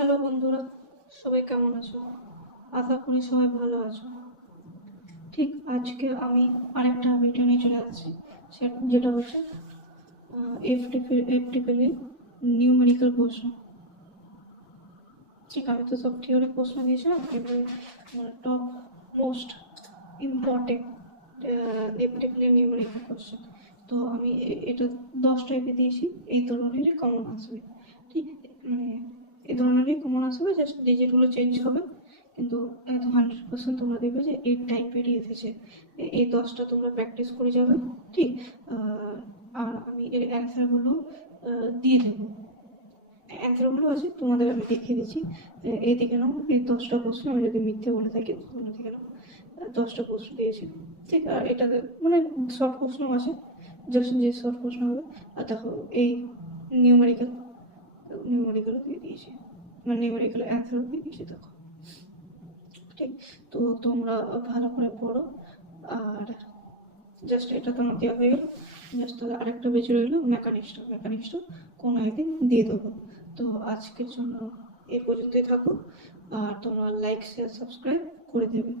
Hello বন্ধুরা, সবাই কেমন আছো? আশা করি সবাই ভালো আছো। ঠিক আজকে আমি আরেকটা ভিডিও নিয়ে চলে আসছি, যেটা হচ্ছে এফটিপিএল নিউমেরিক্যাল প্রশ্ন। ঠিক, আমি তো সব থিওরি প্রশ্ন দিয়েছিলাম, এবারে top most important FTPL numerical question. তো আমি এটা 10 টাইপে দিয়েছি, এই ধরনেরই কমন আসবে। ঠিক, মানে এই ধরনেরই কমন আসবে, জাস্ট যেগুলো চেঞ্জ হবে, কিন্তু একদম 100% তোমরা দেখবে যে এই টাইপেরই এসেছে। এই 10টা তোমরা প্র্যাকটিস করে যাবে। ঠিক, আর আমি এর অ্যান্সারগুলো দিয়ে দেবো। অ্যান্সারগুলো আছে, তোমাদের আমি দেখিয়ে দিচ্ছি। এইদিকে নাও, এই 10টা প্রশ্ন, আমি যদি মিথ্যে বলে থাকি তোমরা দেখে নাও। 10টা প্রশ্ন দিয়েছি। ঠিক, আর এটাতে মানে শর্ট প্রশ্ন আছে, জাস্ট যে শর্ট প্রশ্ন হবে। আর দেখো এই নিউমেরিক্যাল দিয়ে দিয়েছি, মানে নিউমেরিক্যাল অ্যান্সারও দিয়ে দিয়েছি, দেখো। ঠিক, তো তোমরা ভালো করে পড়ো। আর জাস্ট এটা তোমার দেওয়া হয়ে গেল। জাস্ট তাহলে আরেকটা বেঁচে রইলো মেকানিক্সটা কোনো একদিন দিয়ে দেবো। তো আজকের জন্য এই পর্যন্তই থাকো, আর তোমরা লাইক শেয়ার সাবস্ক্রাইব করে দেবে।